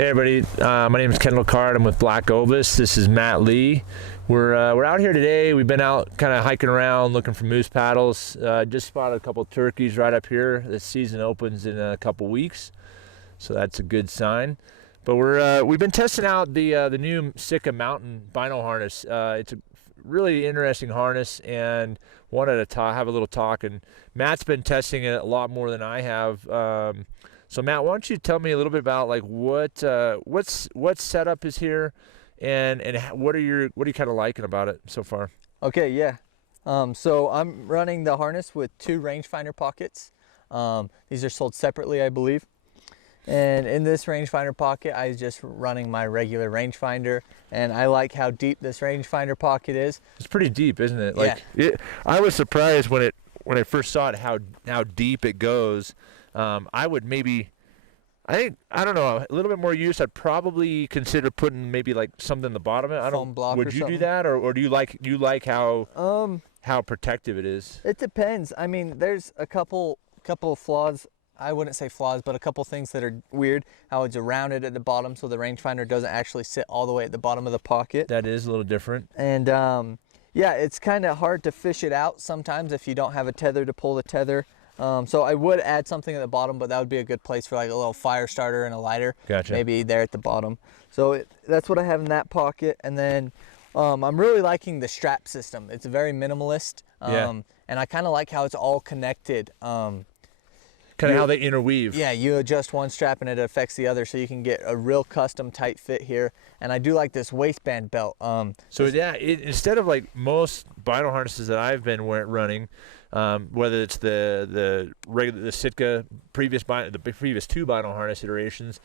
Hey everybody, my name is Kendall Card. I'm with BlackOvis. This is Matt Lee. We're out here today. We've been out kind of hiking around looking for moose paddles. Just spotted a couple turkeys right up here. The season opens in a couple weeks, so that's a good sign. But we've been testing out the new SITKA mountain Bino harness. It's a really interesting harness, and wanted to have a little talk. And Matt's been testing it a lot more than I have. So Matt, why don't you tell me a little bit about like what setup is here, and what are you kind of liking about it so far? Okay, yeah. So I'm running the harness with 2 rangefinder pockets. These are sold separately, I believe. And in this rangefinder pocket, I was just running my regular rangefinder, and I like how deep this rangefinder pocket is. It's pretty deep, isn't it? Like, yeah. I was surprised when I first saw it how deep it goes. I would maybe, I don't know, a little bit more use. I'd probably consider putting maybe like something in the bottom of it. Foam block would or you something. do that, or do you like how protective it is? It depends. I mean, there's a couple of flaws. I wouldn't say flaws, but a couple things that are weird. How it's rounded at the bottom, so the rangefinder doesn't actually sit all the way at the bottom of the pocket. That is a little different. And yeah, it's kind of hard to fish it out sometimes if you don't have a tether to pull the tether. So I would add something at the bottom, but that would be a good place for like a little fire starter and a lighter. Gotcha. Maybe there at the bottom. So that's what I have in that pocket. And then I'm really liking the strap system. It's very minimalist. And I kind of like how it's all connected. Kind of how they interweave. Yeah, you adjust one strap and it affects the other, so you can get a real custom tight fit here. And I do like this waistband belt. So yeah, instead of like most Bino harnesses that I've been running, whether it's the SITKA the previous 2 Bino harness iterations,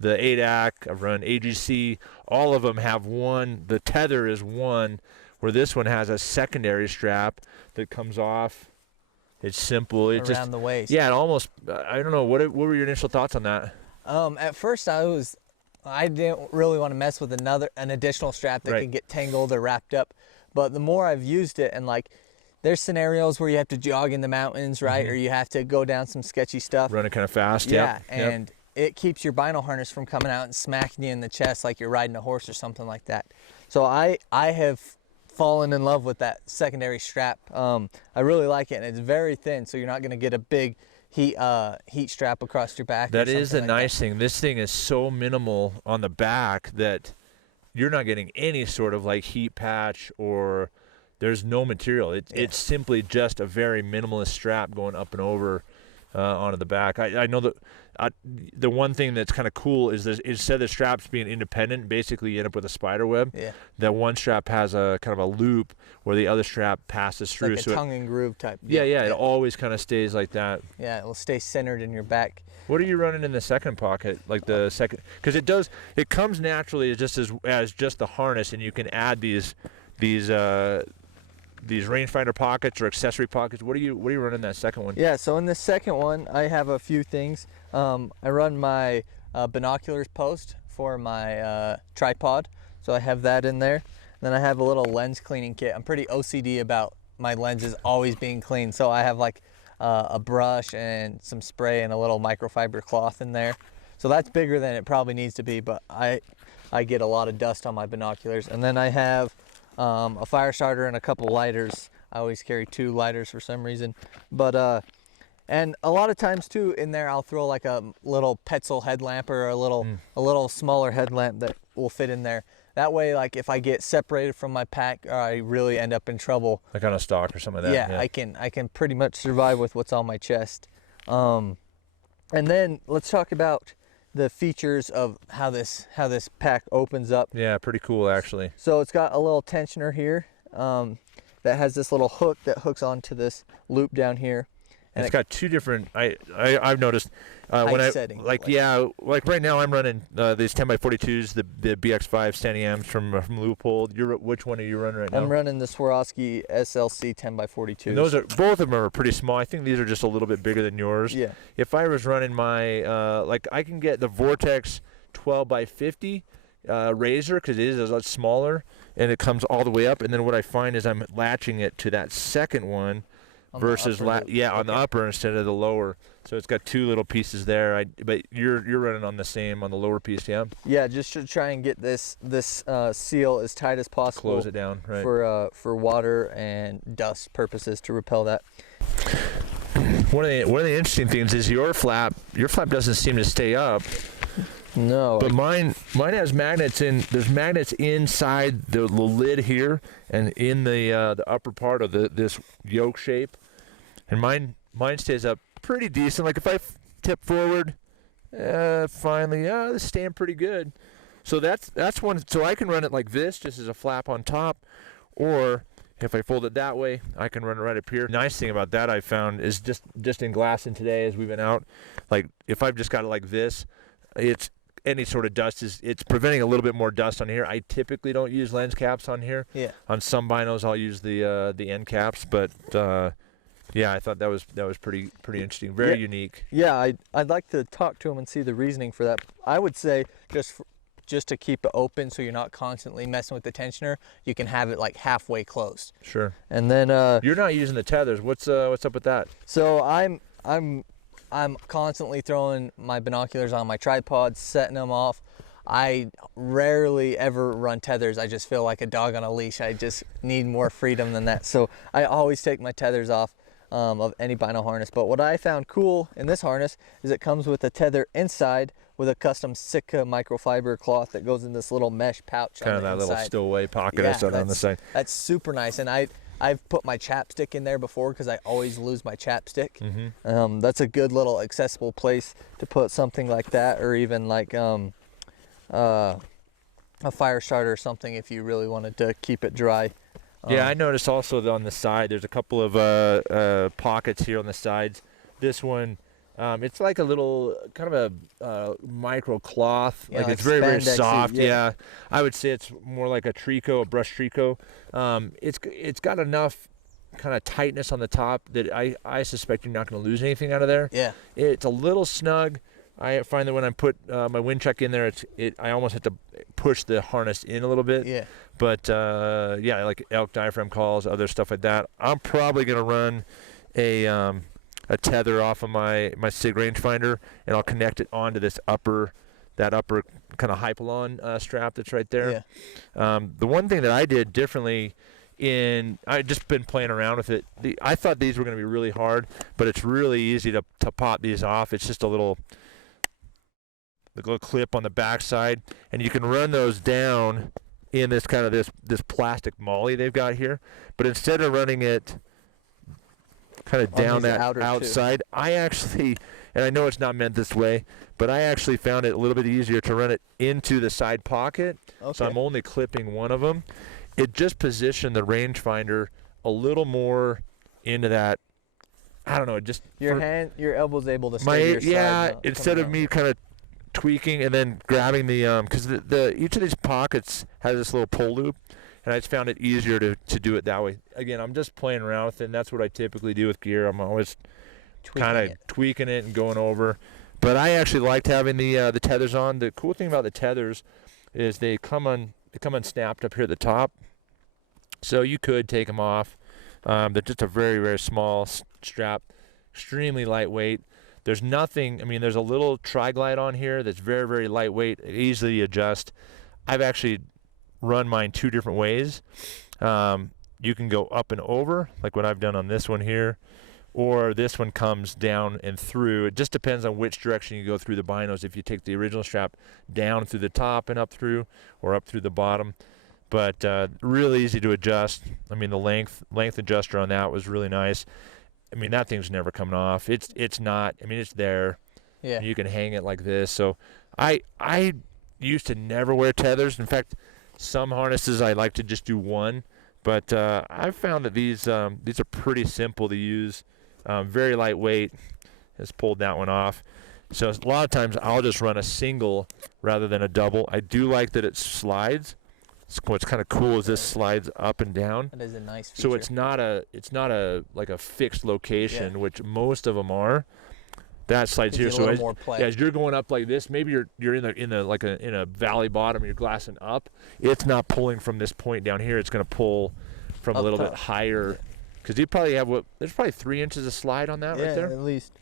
the ADAC, I've run AGC, all of them have one. The tether is one, where this one has a secondary strap that comes off. It's simple. It's around the waist. Yeah, it almost. I don't know. What were your initial thoughts on that? At first, I didn't really want to mess with an additional strap that can get tangled or wrapped up. But the more I've used it, and like, there's scenarios where you have to jog in the mountains, right? Or you have to go down some sketchy stuff. Running kind of fast. Yeah, and it keeps your Bino harness from coming out and smacking you in the chest like you're riding a horse or something like that. So I have fallen in love with that secondary strap. I really like it, and it's very thin, so you're not going to get a big heat strap across your back. That is the nice thing. This thing is so minimal on the back that you're not getting any sort of like heat patch, or there's no material. It's simply just a very minimalist strap going up and over onto the back. I know that the one thing that's kind of cool is this, instead of the straps being independent, basically you end up with a spider web. Yeah. That one strap has a kind of a loop where the other strap passes through. Like a tongue and groove type. Yeah, it always kind of stays like that. Yeah, it will stay centered in your back. What are you running in the second pocket? Like the second, because it comes naturally just as just the harness, and you can add these rangefinder pockets or accessory pockets. What are you running in that second one? Yeah, so in the second one, I have a few things. I run my binoculars post for my tripod, so I have that in there. Then I have a little lens cleaning kit. I'm pretty OCD about my lenses always being clean, so I have like a brush and some spray and a little microfiber cloth in there. So that's bigger than it probably needs to be, but I get a lot of dust on my binoculars. And then I have a fire starter and a couple lighters. I always carry 2 lighters for some reason. But and a lot of times too, in there I'll throw like a little Petzl headlamp or a little smaller headlamp that will fit in there. That way, like if I get separated from my pack, or I really end up in trouble, like on a stock or something like that. Yeah, I can pretty much survive with what's on my chest. And then let's talk about the features of how this pack opens up. Yeah, pretty cool actually. So it's got a little tensioner here that has this little hook that hooks onto this loop down here. And it's got 2 different. I've noticed when setting, like right now I'm running these 10x42s, the BX5 standing amps from Leupold. Which one are you running right now? I'm running the Swarovski SLC 10x42s. And those are both of them are pretty small. I think these are just a little bit bigger than yours. Yeah. If I was running my like I can get the Vortex 12x50 razor, because it is a lot smaller and it comes all the way up. And then what I find is I'm latching it to that second one versus on the upper instead of the lower. So it's got two little pieces there. But you're running on the lower piece, yeah? Yeah, just to try and get this seal as tight as possible. Close it down, right? For water and dust purposes to repel that. One of the interesting things is your flap doesn't seem to stay up. No. But mine has magnets in. There's magnets inside the lid here and in the upper part of this yoke shape, and mine stays up pretty decent. Like if I tip forward, finally, this is staying pretty good. So that's one. So I can run it like this, just as a flap on top, or if I fold it that way, I can run it right up here. Nice thing about that I found is just in glassing today as we've been out, like if I've just got it like this, it's any sort of dust it's preventing a little bit more dust on here. I typically don't use lens caps on here. Yeah. On some binos I'll use the end caps, but yeah, I thought that was pretty interesting, very unique. Yeah, I'd like to talk to him and see the reasoning for that. I would say just to keep it open so you're not constantly messing with the tensioner, you can have it like halfway closed. Sure. And then you're not using the tethers. What's up with that? So I'm constantly throwing my binoculars on my tripod, setting them off. I rarely ever run tethers. I just feel like a dog on a leash. I just need more freedom than that. So I always take my tethers off of any bino harness. But what I found cool in this harness is it comes with a tether inside with a custom SITKA microfiber cloth that goes in this little mesh pouch kind on the of that inside. little stowaway pocket I saw on the side. That's super nice. And I've put my chapstick in there before because I always lose my chapstick. Mm-hmm. That's a good little accessible place to put something like that, or even like a fire starter or something if you really wanted to keep it dry. Yeah, I noticed also that on the side there's a couple of pockets here on the sides. This one, it's like a little kind of a micro cloth. Yeah, like it's very, very soft. Yeah. I would say it's more like a brush tricot. It's got enough kind of tightness on the top that I suspect you're not going to lose anything out of there. Yeah. It's a little snug. I find that when I put my wind check in there, I almost have to push the harness in a little bit. Yeah. But yeah, like elk diaphragm calls, other stuff like that. I'm probably going to run a tether off of my SIG rangefinder, and I'll connect it onto that upper kind of hypalon strap that's right there. Yeah. The one thing that I did differently I just been playing around with it. I thought these were going to be really hard, but it's really easy to pop these off. It's just a little clip on the backside, and you can run those down in this kind of this plastic molly they've got here. But instead of running it kind of down that outside, I actually, and I know it's not meant this way, but I actually found it a little bit easier to run it into the side pocket. Okay. So I'm only clipping one of them. It just positioned the rangefinder a little more into that. I don't know. It just your elbow's able to stay to your side. Instead of me kind of tweaking and then grabbing the because each of these pockets has this little pull loop, and I just found it easier to do it that way. Again, I'm just playing around with it, and that's what I typically do with gear. I'm always kind of tweaking it and going over. But I actually liked having the tethers on. The cool thing about the tethers is they come unsnapped up here at the top, so you could take them off. They're just a very, very small strap, extremely lightweight. There's nothing, there's a little tri-glide on here that's very, very lightweight, easily adjust. I've actually run mine two different ways. You can go up and over, like what I've done on this one here, or this one comes down and through. It just depends on which direction you go through the binos, if you take the original strap down through the top and up through, or up through the bottom. But really easy to adjust. The length adjuster on that was really nice. That thing's never coming off. It's not. It's there. Yeah. You can hang it like this. So I used to never wear tethers. In fact, some harnesses I like to just do one. But I've found that these are pretty simple to use. Very lightweight. Just pulled that one off. So a lot of times I'll just run a single rather than a double. I do like that it slides. What's kind of cool is this slides up and down. That is a nice feature. So it's not a like a fixed location, which most of them are. That slides here. So as you're going up like this, maybe you're in a valley bottom, you're glassing up. It's not pulling from this point down here. It's going to pull from a little bit higher Because you probably have there's probably 3 inches of slide on that right there. At least.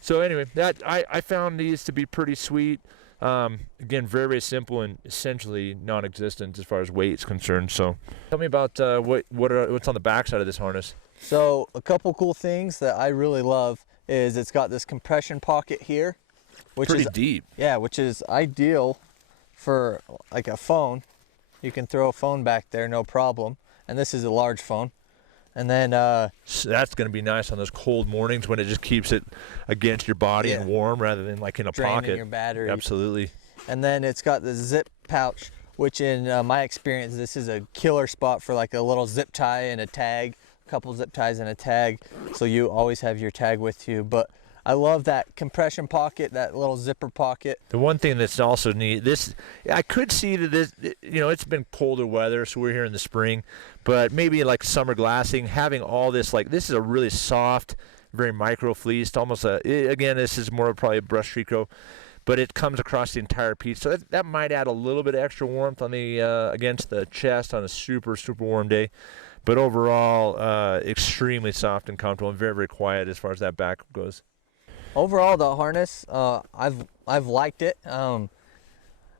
So anyway, that I found these to be pretty sweet. Again, very, very simple and essentially non-existent as far as weight is concerned. So tell me about what's on the back side of this harness. So a couple cool things that I really love is it's got this compression pocket here, which Pretty is deep. Yeah, which is ideal for like a phone. You can throw a phone back there, no problem. And this is a large phone. And then so that's going to be nice on those cold mornings when it just keeps it against your body and warm rather than like in a draining pocket. your battery. Absolutely. And then it's got the zip pouch, which in my experience, this is a killer spot for like a little zip tie and a tag, a couple zip ties and a tag. So you always have your tag with you. But I love that compression pocket, that little zipper pocket. The one thing that's also neat, I could see that this, it's been colder weather, so we're here in the spring, but maybe like summer glassing, having all this, like this is a really soft, very micro fleeced, almost again, this is more probably a brush tricot, but it comes across the entire piece. So that might add a little bit of extra warmth on the against the chest on a super, super warm day. But overall, extremely soft and comfortable and very, very quiet as far as that back goes. Overall, the harness, I've liked it.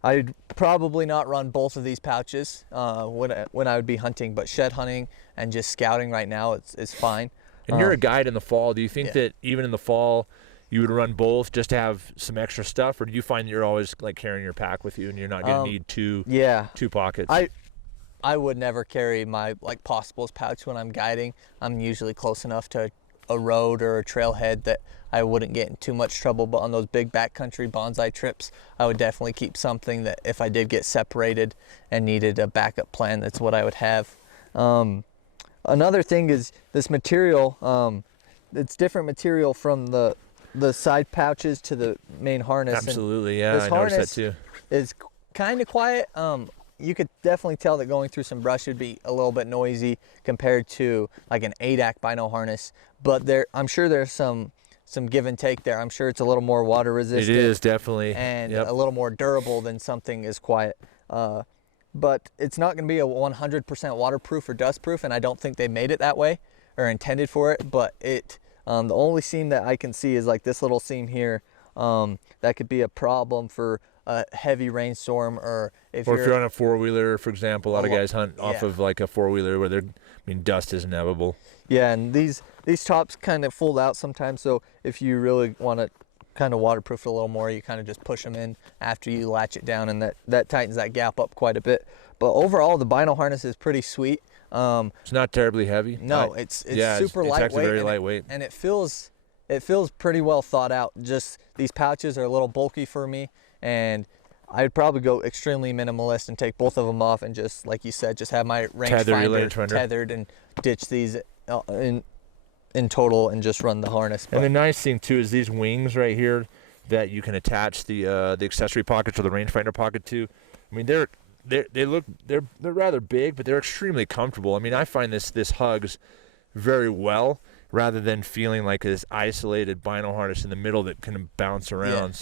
I'd probably not run both of these pouches when I would be hunting, but shed hunting and just scouting right now, it's fine. And you're a guide in the fall. Do you think that even in the fall you would run both just to have some extra stuff, or do you find that you're always like carrying your pack with you and you're not going to need two pockets? I would never carry my like possibles pouch when I'm guiding. I'm usually close enough to a road or a trailhead that I wouldn't get in too much trouble, but on those big backcountry bonsai trips, I would definitely keep something that if I did get separated and needed a backup plan, that's what I would have. Another thing is this material, it's different material from the side pouches to the main harness. Absolutely, yeah, I noticed that too. Is kind of quiet. You could definitely tell that going through some brush would be a little bit noisy compared to like an 8-act Bino harness, but I'm sure there's some give and take there. I'm sure it's a little more water resistant. It is, definitely. And a little more durable than something as quiet. But it's not going to be a 100% waterproof or dustproof, and I don't think they made it that way or intended for it, but the only seam that I can see is like this little seam here. That could be a problem for a heavy rainstorm, or if you're on a four-wheeler, for example. A lot of guys hunt off of like a four-wheeler where dust is inevitable. Yeah, and these tops kind of fold out sometimes, so if you really want to kind of waterproof it a little more, you kind of just push them in after you latch it down, and that tightens that gap up quite a bit. But overall, the Bino harness is pretty sweet. It's not terribly heavy. No, it's super lightweight. It's actually very lightweight. And it feels pretty well thought out. Just these pouches are a little bulky for me, and I'd probably go extremely minimalist and take both of them off and just, like you said, just have my rangefinder tethered and ditch these in total and just run the harness. And the nice thing too is these wings right here that you can attach the accessory pockets or the rangefinder pocket to. I mean, they're rather big, but they're extremely comfortable. I mean, I find this hugs very well rather than feeling like this isolated Bino harness in the middle that can bounce around.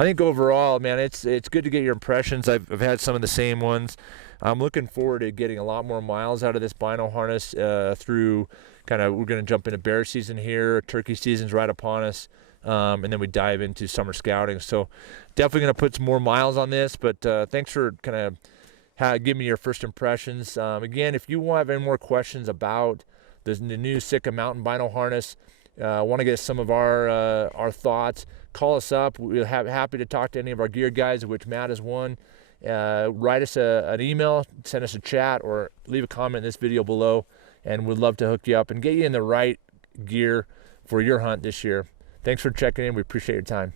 I think overall, man, it's good to get your impressions. I've had some of the same ones. I'm looking forward to getting a lot more miles out of this Bino harness through we're going to jump into bear season here. Turkey season's right upon us. And then we dive into summer scouting. So definitely going to put some more miles on this, but thanks for giving me your first impressions. Again, if you have any more questions about the new SITKA mountain Bino harness, want to get some of our thoughts, call us up. We'll have happy to talk to any of our gear guys, of which Matt is one. Write us an email, send us a chat, or leave a comment in this video below, and we'd love to hook you up and get you in the right gear for your hunt this year. Thanks for checking in. We appreciate your time.